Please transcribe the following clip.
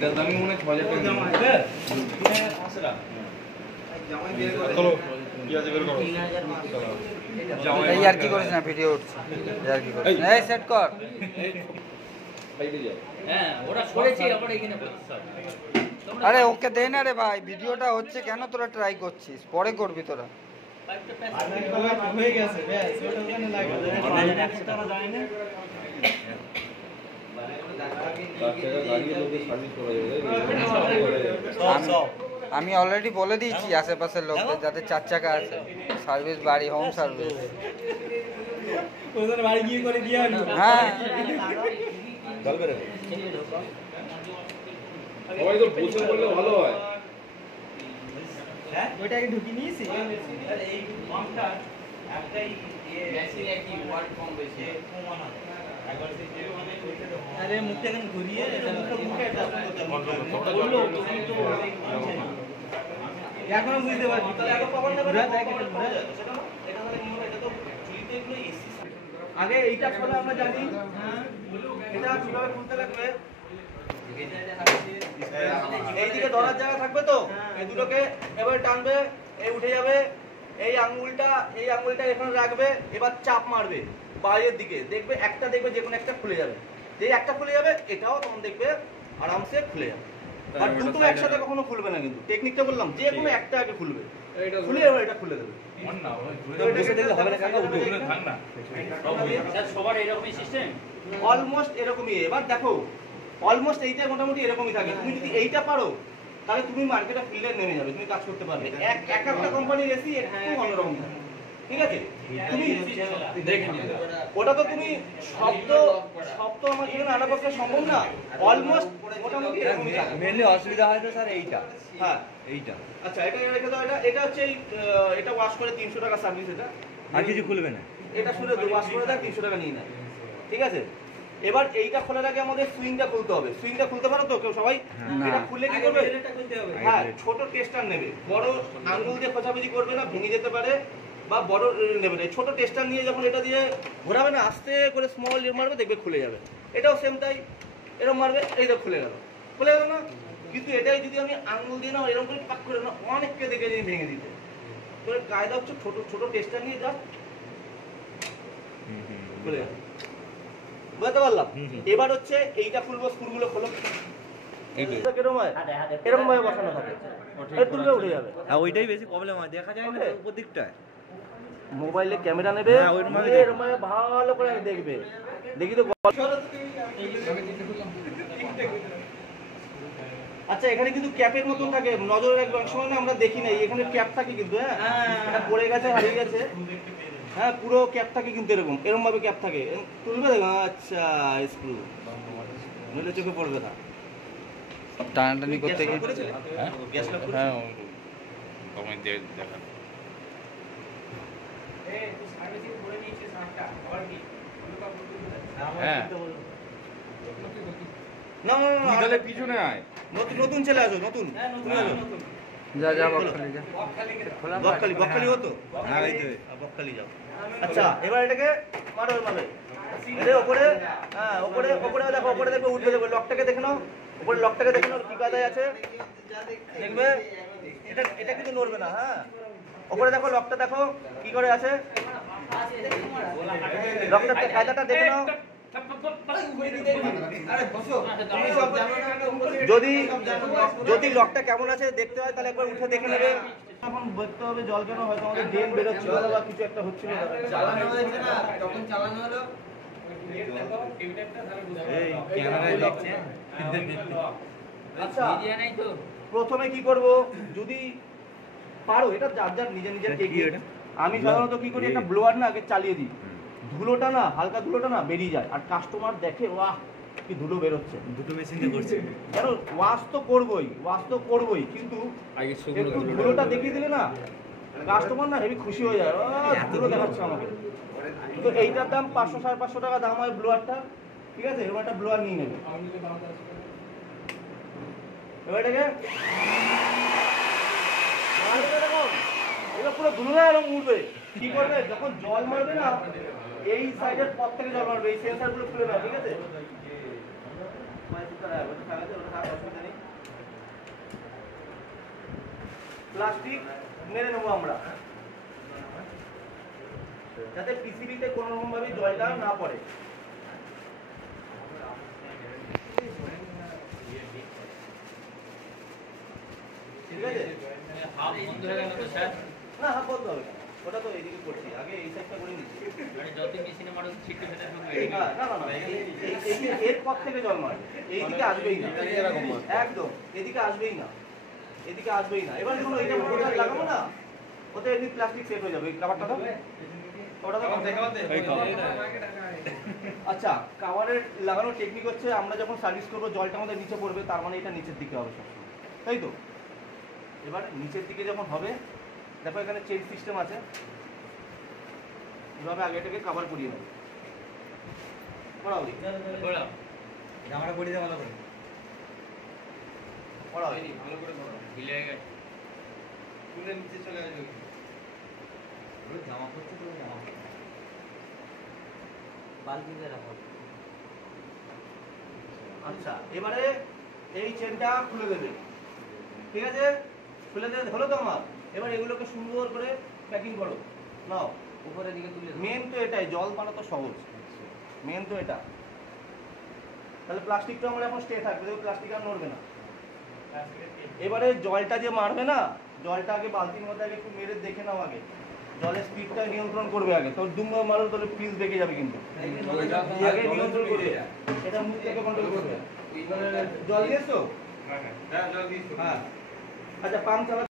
এটার দামই মনে হয় 6000 টাকা জামা আছে 3500 টাকা জামাই বের করে চলো কি আছে বের করো 3000 জামাই এই আর কি করিস না ভিডিও উঠছে আর কি করিস এই সেট কর বাইরে যাও হ্যাঁ ওটা করেছি আবার এখানে আরে ওকে দে না রে ভাই ভিডিওটা হচ্ছে কেন তোরা ট্রাই করছিস পরে করবি তোরা হয়ে গেছে ব্যাস ওটা ওখানে লাগে তারা যায় না আমি অলরেডি বলে দিয়েছি আশেপাশের লোকদের যাদের 4 চাকা আছে সার্ভিস বাড়ি হোম সার্ভিস ওদের বাড়ি গিয়ে করে দিয়ে আসবো হ্যাঁ চলবে রে সবাই তো বসে বললে ভালো হয় হ্যাঁ ওইটাকে ঢুকি নিয়েছি আরে এই পাম্পটা একটাই মেশিন একই ওয়াট কম বেশি কমানো একবার সেই যে মানে আরে মুখটা কেন ঘুরিয়ে এটা মুখে এটা বললো তুমি তো এখন বুঝতে পারছি তাহলে আগে পাবন না ঘুরা দেখ এটা ঘুরা যায় সেটা না এটা মানে নিয়ম এটা তো চুরিতে এগুলো এসি আগে এইটা খোলা আমরা জানি হ্যাঁ এটা কিভাবে খুলতে লাগবে এইদিকে ধরার জায়গা থাকবে তো এই দুটোকে এবার টানবে এই উঠে যাবে এই আঙ্গুলটা এখানে রাখবে এবার চাপ মারবে বাইরের দিকে দেখবে একটা দেখবে যে কোনো একটা খুলে যাবে যেই একটা খুলে যাবে এটাও তখন দেখবে আরামসে খুলে যাবে আর দুটো একসাথে কখনো খুলবে না কিন্তু টেকনিকটা বললাম যে কোনো একটা আগে খুলবে খুলে এবার এটা খুলে দেবে সবার এরকমই সিস্টেম অলমোস্ট এরকমই এবার দেখো অলমোস্ট এইটা মোটামুটি এরকমই থাকে তুমি যদি এইটা পারো তাহলে তুমি মার্কেটে ফিল্ডে নেমে যাবে তুমি কাজ করতে পারবে একটা কোম্পানির এসি একটু অন্যরকম থাকে ঠিক আছে তুমি ওটা তো তুমি শব্দ আমার জন্য আনা পক্ষে সম্ভব না অলমোস্ট মোটামুটি এরকমই থাকে মেইনলি অসুবিধা হয় তো স্যার এইটা হ্যাঁ এইটা আচ্ছা এটা রেখে দাও এটা হচ্ছে এটা ওয়াশ করে 300 টাকা সার্ভিস এটা আর কিছু খুলবে না এটা শুনে ওয়াশ করে দেয় 300 টাকা নিয়ে নেয় ঠিক আছে এবার এইটা খোলার আগে আমাদের সুইংটা খুলতে হবে সুইংটা খুলতে পারো তো কেউ সবাই এটা খুললে কি করবে হ্যাঁ ছোট টেস্টার নেবে বড় আঙ্গুল দিয়ে খোঁচাখুচি করবে না ভেঙে যেতে পারে বা বড় নেবে না ছোট টেস্টার নিয়ে যখন এটা দিয়ে ঘোরাবে না আস্তে করে স্মল মারবে দেখবে খুলে যাবে এটাও সেম তাই এরকম মারবে এইটা খুলে গেল না কিন্তু এটাই যদি আমি আঙ্গুল দিয়ে না এরকম করে পাক করে না অনেককে দেখে যদি ভেঙে দিতে তো কায়দা হচ্ছে ছোট টেস্টার নিয়ে যা খুলে যাবে বুঝতে পারলাম এবার হচ্ছে এইটা খুলবো স্ক্রুগুলো খোলো এরকম ভাবে বসানো থাকে তুললে উঠে যাবে হ্যাঁ ওইটাই বেশি প্রবলেম হয় দেখা যায় না উপর দিকটায় মোবাইলে ক্যামেরা নেবে এরকম ভাবে ভালো করে দেখবে দেখি তো আচ্ছা এখানে কিন্তু ক্যাপের মতন থাকে নজর রাখবে অনেক সময় না আমরা দেখি নাই এখানে ক্যাপ থাকে কিন্তু হ্যাঁ এটা পড়ে গেছে হারিয়ে গেছে হ্যাঁ পুরো ক্যাপ থাকে কিন্তু এরকম ভাবে ক্যাপ থাকে তুলবে দেখো আচ্ছা স্ক্রু নইলে চোখে পড়বে না টানাটানি করতে গিয়ে হ্যাঁ হ্যাঁ কমাই দিয়ে দেখা হ্যাঁ না তাহলে পিছনে আয় নতুন ছেলে আসো নতুন যা বকখালি যা বকখালি হতো হ্যাঁ এই তো বকখালি যাও আচ্ছা এবার এটাকে মারবে এর উপরে হ্যাঁ উপরে দেখো উপরে দেখবে উঠবে দেখবে লকটাকে দেখে নাও উপরে লকটাকে দেখে নাও কি কায়দায় আছে দেখবে এটা কিন্তু নড়বে না হ্যাঁ উপরে দেখো লকটা দেখো কি করে আছে লকটা কায়দাটা দেখে নাও যদি লকটা কেমন আছে দেখতে হয় তাহলে একবার উঠে দেখে নেবে এখন দেখতে হবে জল কেন হয়তো আমাদের ড্রেন বেরোচ্ছিল বা কিছু একটা হচ্ছিল চালানো হয়েছে না তখন চালানো হলো এই ক্যামেরায় দেখছে আচ্ছা প্রথমে কি করব যদি পারো এটা যার নিজের টেকনিক আমি সাধারণত কি করি একটা ব্লোয়ার না আগে চালিয়ে দিই ধুলোটা না হালকা ধুলোটা না বেরিয়ে যায় আর কাস্টমার দেখে বাহ কি ধুলো বেরোচ্ছে দুটো মেশিন দিয়ে করছে কেন ওয়াশ তো করবই কিন্তু একটু ধুলোটা দেখিয়ে দিলে না কাস্টমার না হেভি খুশি হয়ে যায় ধুলো দেখাচ্ছে আমাকে তো এইটার দাম 500-550 টাকা দাম হয় ব্লোয়ারটা ঠিক আছে এবার একটা ব্লোয়ার নিয়ে নেবে এবার এটাকে এটা পুরো ধুলো এরকম উঠবে কি করবে যখন জল মারবে না এই সাইডের পথ থেকে জল মারবে এই সেন্সারগুলো খুলে দাও ঠিক আছে প্লাস্টিক মেরে নেবো আমরা, যাতে পিসিবিতে কোনো রকম ভাবে জলটা না পড়ে। ঠিক আছে? হাফ বন্ধ হয়ে গেল তো স্যার। না হাফ বলতে হবে না, ওটা তো এইদিকে করছি, আগে এই সাইডটা করে নিচ্ছি। মানে যত মেশিনে মারো ছিটকে ফেটে ঢুকবে। না না না, এর পর থেকে জল মারবে, এইদিকে আসবেই না, একদম এদিকে আসবেই না, এদিকে আসবেই না। এবার যখন এইটা পুরোটা লাগাবো না, ওতে এমনি প্লাস্টিক সেট হয়ে যাবে। এই কাভারটা তো ওটা তো আচ্ছা, কাভারের লাগানোর টেকনিক হচ্ছে আমরা যখন সার্ভিস করবো জলটা আমাদের নিচে পড়বে, তার মানে এটা নিচের দিকে হবে সবসময়, তাই তো? এবার নিচের দিকে যখন হবে, দেখো এখানে চেন সিস্টেম আছে, এভাবে আগে এটাকে কাভার করিয়ে নেবে। করাও দি, বলো। জামাটা পরিয়ে দে ভালো করে। করাও এই ভালো করে করো। ঢিলে হয়ে গেছে। তুলে নিচে চলে আসবে। ওই জামা পরছে তো জামা। বালতিতে রাখো। আচ্ছা, এবারে এই চেনটা খুলে দেবে, ঠিক আছে? খুলে দেবে, হলো তো আমার? এবার এগুলোকে সুন্দর করে প্যাকিং করো, নাও। উপরের দিকে তুলে দাও। মেন তো এটাই, জল পানা তো সহজ, মেন তো এটা। তাহলে প্লাস্টিকটা আমরা এখন স্টে থাকবে, দেখো প্লাস্টিক আর নড়বে না। এবারে জলটা যে মারবে না, জলটা আগে বালতির মধ্যে আগে একটু মেরে দেখে নাও আগে, জলের স্পিডটা নিয়ন্ত্রণ করবে আগে। তোর দুম মারো তাহলে ফিউজ বেঁকে যাবে কিন্তু। আগে নিয়ন্ত্রণ করবে, এটা মুখ থেকে কন্ট্রোল করবে। জল দিয়েছো? হ্যাঁ। আচ্ছা, পাম্প চালা।